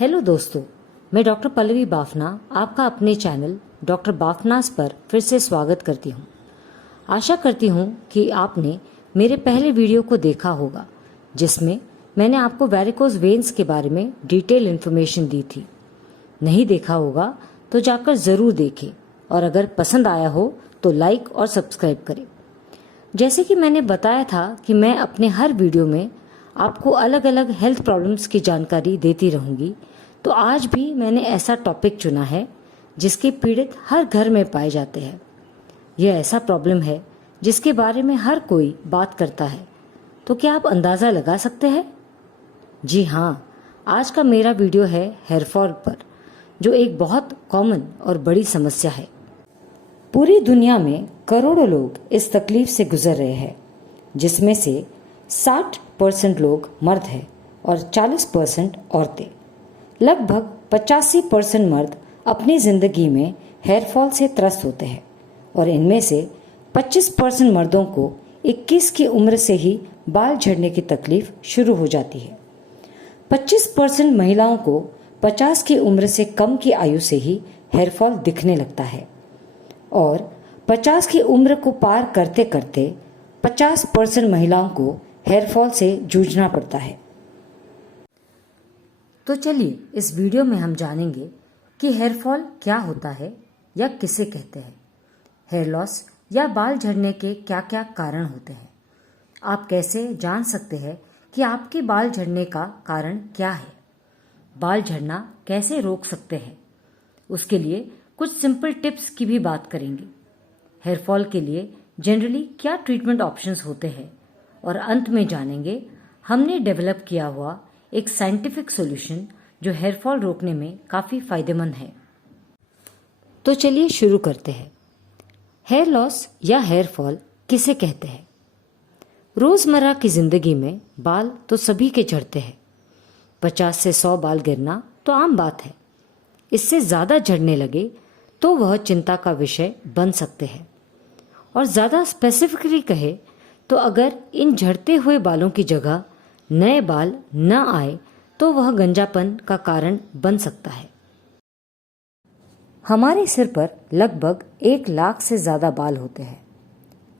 Hello दोस्तों, मैं doctor Pallavi Bafna आपका अपने चैनल डॉक्टर बाफनास पर फिर से स्वागत करती हूँ। आशा करती हूँ कि आपने मेरे पहले वीडियो को देखा होगा जिसमें मैंने आपको वैरिकोज वेन्स के बारे में डिटेल इन्फॉर्मेशन दी थी। नहीं देखा होगा तो जाकर ज़रूर देखें और अगर पसंद आया हो तो लाइक और सब्सक्राइब करें। जैसे कि मैंने बताया था कि मैं अपने हर वीडियो में आपको अलग अलग हेल्थ प्रॉब्लम्स की जानकारी देती रहूँगी, तो आज भी मैंने ऐसा टॉपिक चुना है जिसके पीड़ित हर घर में पाए जाते हैं। यह ऐसा प्रॉब्लम है जिसके बारे में हर कोई बात करता है। तो क्या आप अंदाज़ा लगा सकते हैं? जी हाँ, आज का मेरा वीडियो है हेयर फॉल पर, जो एक बहुत कॉमन और बड़ी समस्या है। पूरी दुनिया में करोड़ों लोग इस तकलीफ से गुजर रहे हैं, जिसमें से 60% लोग मर्द हैं और 40% औरतें। लगभग 85% मर्द अपनी ज़िंदगी में हेयर फॉल से त्रस्त होते हैं और इनमें से 25% मर्दों को 21 की उम्र से ही बाल झड़ने की तकलीफ शुरू हो जाती है। 25% महिलाओं को 50 की उम्र से कम की आयु से ही हेयर फॉल दिखने लगता है और 50 की उम्र को पार करते करते 50% महिलाओं को हेयर फॉल से जूझना पड़ता है। तो चलिए इस वीडियो में हम जानेंगे कि हेयर फॉल क्या होता है या किसे कहते हैं, हेयर लॉस या बाल झड़ने के क्या क्या कारण होते हैं, आप कैसे जान सकते हैं कि आपके बाल झड़ने का कारण क्या है, बाल झड़ना कैसे रोक सकते हैं, उसके लिए कुछ सिंपल टिप्स की भी बात करेंगे। हेयर फॉल के लिए जनरली क्या ट्रीटमेंट ऑप्शंस होते हैं और अंत में जानेंगे हमने डेवलप किया हुआ एक साइंटिफिक सॉल्यूशन जो हेयर फॉल रोकने में काफ़ी फायदेमंद है। तो चलिए शुरू करते हैं। हेयर लॉस या हेयर फॉल किसे कहते हैं? रोज़मर्रा की ज़िंदगी में बाल तो सभी के झड़ते हैं। 50 से 100 बाल गिरना तो आम बात है। इससे ज़्यादा झड़ने लगे तो वह चिंता का विषय बन सकते हैं। और ज़्यादा स्पेसिफिकली कहे तो अगर इन झड़ते हुए बालों की जगह नए बाल न आए तो वह गंजापन का कारण बन सकता है। हमारे सिर पर लगभग 1 लाख से ज़्यादा बाल होते हैं।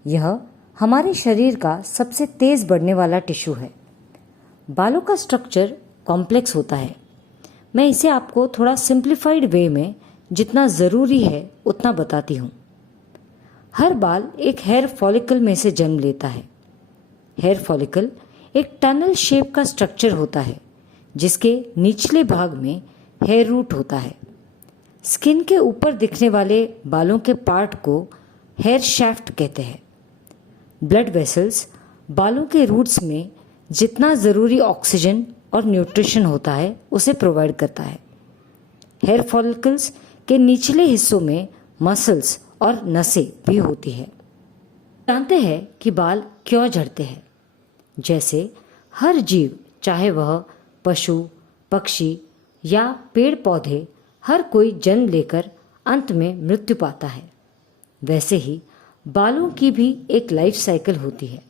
यह हमारे शरीर का सबसे तेज़ बढ़ने वाला टिश्यू है। बालों का स्ट्रक्चर कॉम्प्लेक्स होता है। मैं इसे आपको थोड़ा सिंप्लीफाइड वे में जितना ज़रूरी है उतना बताती हूँ। हर बाल एक हेयर फॉलिकल में से जन्म लेता है। हेयर फॉलिकल एक टनल शेप का स्ट्रक्चर होता है जिसके निचले भाग में हेयर रूट होता है। स्किन के ऊपर दिखने वाले बालों के पार्ट को हेयर शैफ्ट कहते हैं। ब्लड वेसल्स बालों के रूट्स में जितना ज़रूरी ऑक्सीजन और न्यूट्रिशन होता है उसे प्रोवाइड करता है। हेयर फॉलिकल्स के निचले हिस्सों में मसल्स और नसें भी होती है। जानते हैं कि बाल क्यों झड़ते हैं? जैसे हर जीव, चाहे वह पशु, पक्षी या पेड़ पौधे, हर कोई जन्म लेकर अंत में मृत्यु पाता है, वैसे ही बालों की भी एक लाइफ साइकिल होती है।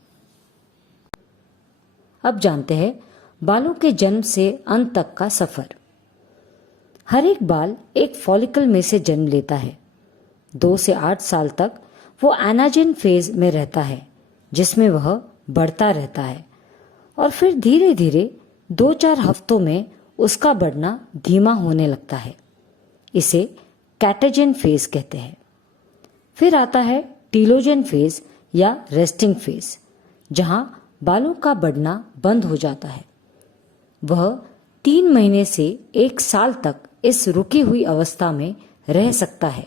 अब जानते हैं बालों के जन्म से अंत तक का सफर। हर एक बाल एक फॉलिकल में से जन्म लेता है। 2 से 8 साल तक वो एनाजेन फेज में रहता है जिसमें वह बढ़ता रहता है और फिर धीरे धीरे 2-4 हफ्तों में उसका बढ़ना धीमा होने लगता है। इसे कैटेजन फेज कहते हैं। फिर आता है टीलोजन फेज या रेस्टिंग फेज, जहां बालों का बढ़ना बंद हो जाता है। वह 3 महीने से 1 साल तक इस रुकी हुई अवस्था में रह सकता है,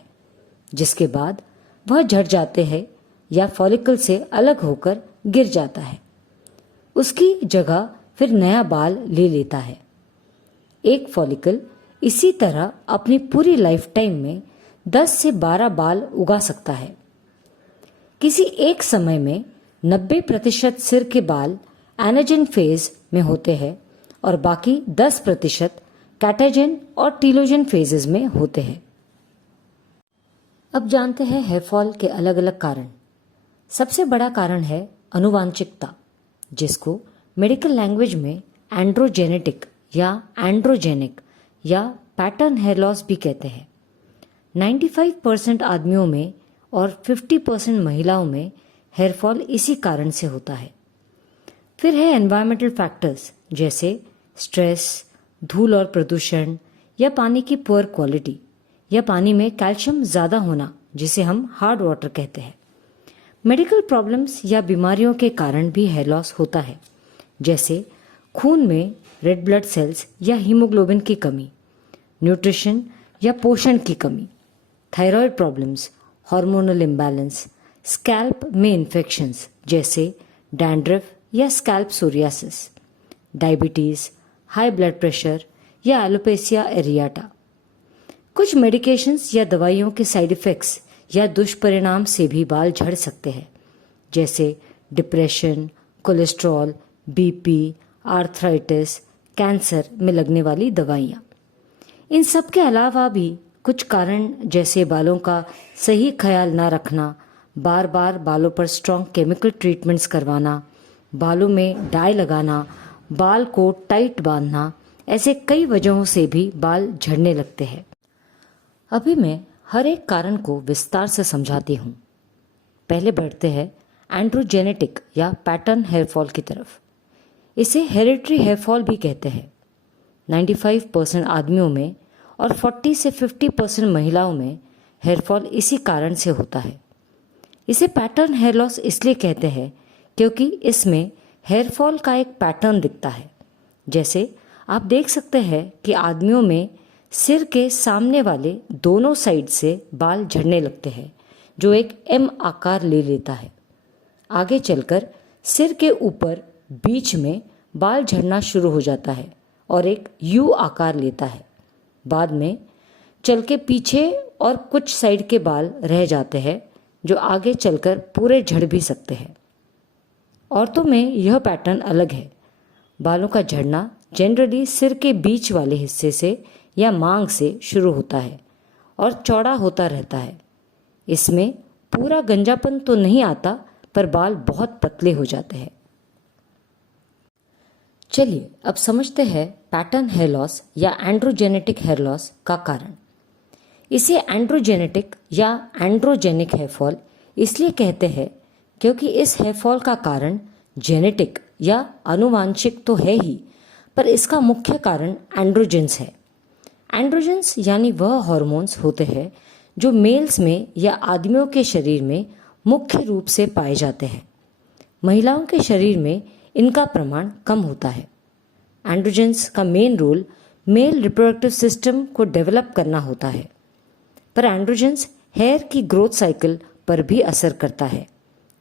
जिसके बाद वह झड़ जाते हैं या फॉलिकल से अलग होकर गिर जाता है। उसकी जगह फिर नया बाल ले लेता है। एक फॉलिकल इसी तरह अपनी पूरी लाइफ टाइम में 10 से 12 बाल उगा सकता है। किसी एक समय में 90% सिर के बाल एनाजेन फेज में होते हैं और बाकी 10% कैटेजन और टीलोजन फेजेस में होते हैं। अब जानते हैं हेयर फॉल के अलग अलग कारण। सबसे बड़ा कारण है आनुवांशिकता, जिसको मेडिकल लैंग्वेज में एंड्रोजेनेटिक या एंड्रोजेनिक या पैटर्न हेयर लॉस भी कहते हैं। 95% आदमियों में और 50% महिलाओं में हेयर फॉल इसी कारण से होता है। फिर है एनवायरमेंटल फैक्टर्स जैसे स्ट्रेस, धूल और प्रदूषण, या पानी की पुअर क्वालिटी, या पानी में कैल्शियम ज़्यादा होना जिसे हम हार्ड वाटर कहते हैं। मेडिकल प्रॉब्लम्स या बीमारियों के कारण भी हेयर लॉस होता है, जैसे खून में रेड ब्लड सेल्स या हीमोग्लोबिन की कमी, न्यूट्रिशन या पोषण की कमी, thyroid problems, hormonal imbalance, scalp में इन्फेक्शंस जैसे डैंड्रफ या scalp psoriasis, diabetes, high blood pressure या एलोपेसिया एरियाटा। कुछ मेडिकेशंस या दवाइयों के साइड इफ़ेक्ट्स या दुष्परिणाम से भी बाल झड़ सकते हैं, जैसे depression, cholesterol, BP, arthritis, cancer में लगने वाली दवाइयाँ। इन सब के अलावा भी कुछ कारण जैसे बालों का सही ख्याल ना रखना, बार बार बालों पर स्ट्रॉन्ग केमिकल ट्रीटमेंट्स करवाना, बालों में डाई लगाना, बाल को टाइट बांधना, ऐसे कई वजहों से भी बाल झड़ने लगते हैं। अभी मैं हर एक कारण को विस्तार से समझाती हूँ। पहले बढ़ते हैं एंड्रोजेनेटिक या पैटर्न हेयर फॉल की तरफ। इसे हेरिडिटरी हेयर फॉल भी कहते हैं। 95% आदमियों में और 40 से 50% महिलाओं में हेयर फॉल इसी कारण से होता है। इसे पैटर्न हेयर लॉस इसलिए कहते हैं क्योंकि इसमें हेयर फॉल का एक पैटर्न दिखता है। जैसे आप देख सकते हैं कि आदमियों में सिर के सामने वाले दोनों साइड से बाल झड़ने लगते हैं, जो एक एम आकार ले लेता है। आगे चलकर सिर के ऊपर बीच में बाल झड़ना शुरू हो जाता है और एक यू आकार लेता है। बाद में चल के पीछे और कुछ साइड के बाल रह जाते हैं, जो आगे चलकर पूरे झड़ भी सकते हैं। औरतों में यह पैटर्न अलग है। बालों का झड़ना जनरली सिर के बीच वाले हिस्से से या मांग से शुरू होता है और चौड़ा होता रहता है। इसमें पूरा गंजापन तो नहीं आता, पर बाल बहुत पतले हो जाते हैं। चलिए अब समझते हैं पैटर्न हेयर लॉस या एंड्रोजेनेटिक हेयर लॉस का कारण। इसे एंड्रोजेनेटिक या एंड्रोजेनिक हेयर फॉल इसलिए कहते हैं क्योंकि इस हेयर फॉल का कारण जेनेटिक या आनुवांशिक तो है ही, पर इसका मुख्य कारण एंड्रोजेंस है। एंड्रोजेंस यानी वह हार्मोन्स होते हैं जो मेल्स में या आदमियों के शरीर में मुख्य रूप से पाए जाते हैं। महिलाओं के शरीर में इनका प्रमाण कम होता है। एंड्रोजेंस का main role male reproductive system को डेवलप करना होता है, पर एंड्रोजेंस हेयर की ग्रोथ साइकिल पर भी असर करता है।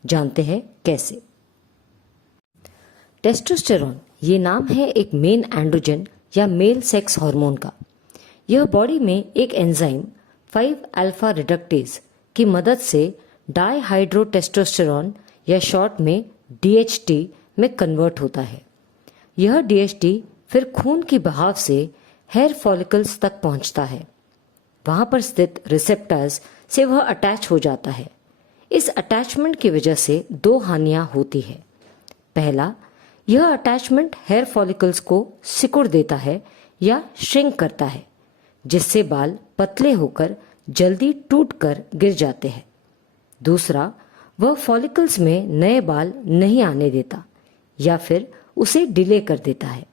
जानते हैं कैसे? टेस्टोस्टेरोन ये नाम है एक मेन एंड्रोजन या मेल सेक्स हार्मोन का। यह बॉडी में एक एंजाइम 5-अल्फा रिडक्टेज की मदद से डाईहाइड्रोटेस्टोस्टेरोन या शॉर्ट में DHT में कन्वर्ट होता है। यह DHT फिर खून की बहाव से हेयर फॉलिकल्स तक पहुंचता है। वहां पर स्थित रिसेप्टर्स से वह अटैच हो जाता है। इस अटैचमेंट की वजह से दो हानियां होती है। पहला, यह अटैचमेंट हेयर फॉलिकल्स को सिकुड़ देता है या श्रिंक करता है, जिससे बाल पतले होकर जल्दी टूटकर गिर जाते हैं। दूसरा, वह फॉलिकल्स में नए बाल नहीं आने देता या फिर उसे डिले कर देता है।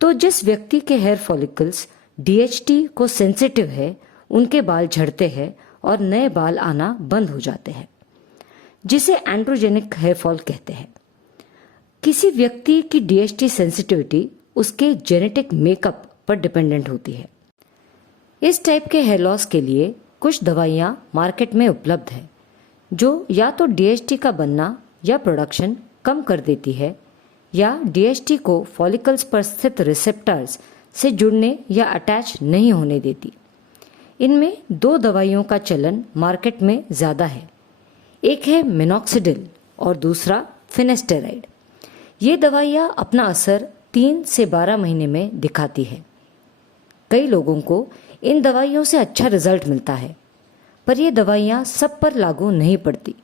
तो जिस व्यक्ति के हेयर फॉलिकल्स DHT को सेंसिटिव है, उनके बाल झड़ते हैं और नए बाल आना बंद हो जाते हैं, जिसे एंड्रोजेनिक हेयर फॉल कहते हैं। किसी व्यक्ति की DHT सेंसिटिविटी उसके जेनेटिक मेकअप पर डिपेंडेंट होती है। इस टाइप के हेयर लॉस के लिए कुछ दवाइयाँ मार्केट में उपलब्ध है, जो या तो DHT का बनना या प्रोडक्शन कम कर देती है, या DHT को फॉलिकल्स पर स्थित रिसेप्टर्स से जुड़ने या अटैच नहीं होने देती। इनमें दो दवाइयों का चलन मार्केट में ज़्यादा है। एक है मिनॉक्सिडिल और दूसरा फिनेस्टेराइड। ये दवाइयाँ अपना असर 3 से 12 महीने में दिखाती है। कई लोगों को इन दवाइयों से अच्छा रिजल्ट मिलता है, पर ये दवाइयाँ सब पर लागू नहीं पड़ती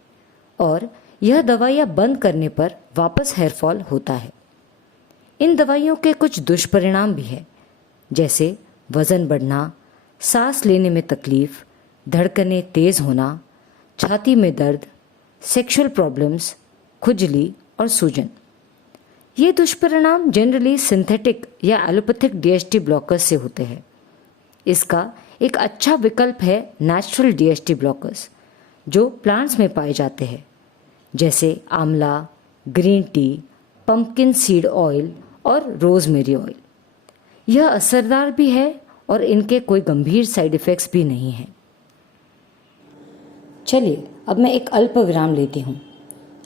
और यह दवाइयाँ बंद करने पर वापस हेयर फॉल होता है। इन दवाइयों के कुछ दुष्परिणाम भी हैं, जैसे वज़न बढ़ना, सांस लेने में तकलीफ, धड़कनें तेज़ होना, छाती में दर्द, सेक्सुअल प्रॉब्लम्स, खुजली और सूजन। ये दुष्परिणाम जनरली सिंथेटिक या एलोपैथिक डीएचटी ब्लॉकर्स से होते हैं। इसका एक अच्छा विकल्प है नेचुरल डीएचटी ब्लॉकर्स जो प्लांट्स में पाए जाते हैं, जैसे आंवला, green tea, pumpkin seed oil और रोजमेरी ऑयल। यह असरदार भी है और इनके कोई गंभीर साइड इफ़ेक्ट्स भी नहीं हैं। चलिए अब मैं एक अल्प विराम लेती हूँ।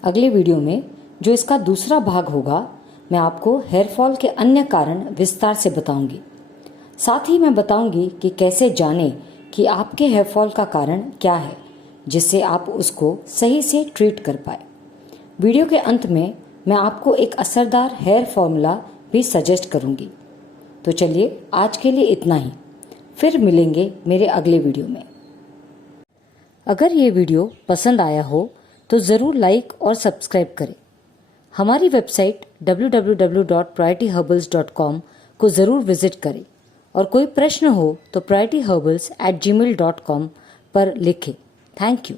अगले वीडियो में जो इसका दूसरा भाग होगा, मैं आपको हेयर फॉल के अन्य कारण विस्तार से बताऊंगी। साथ ही मैं बताऊंगी कि कैसे जानें कि आपके हेयर फॉल का कारण क्या है, जिससे आप उसको सही से ट्रीट कर पाए। वीडियो के अंत में मैं आपको एक असरदार हेयर फॉर्मूला भी सजेस्ट करूंगी। तो चलिए आज के लिए इतना ही, फिर मिलेंगे मेरे अगले वीडियो में। अगर ये वीडियो पसंद आया हो तो ज़रूर लाइक और सब्सक्राइब करें। हमारी वेबसाइट www.priorityherbals.com को ज़रूर विज़िट करें और कोई प्रश्न हो तो priorityherbals@gmail.com पर लिखें। Thank you.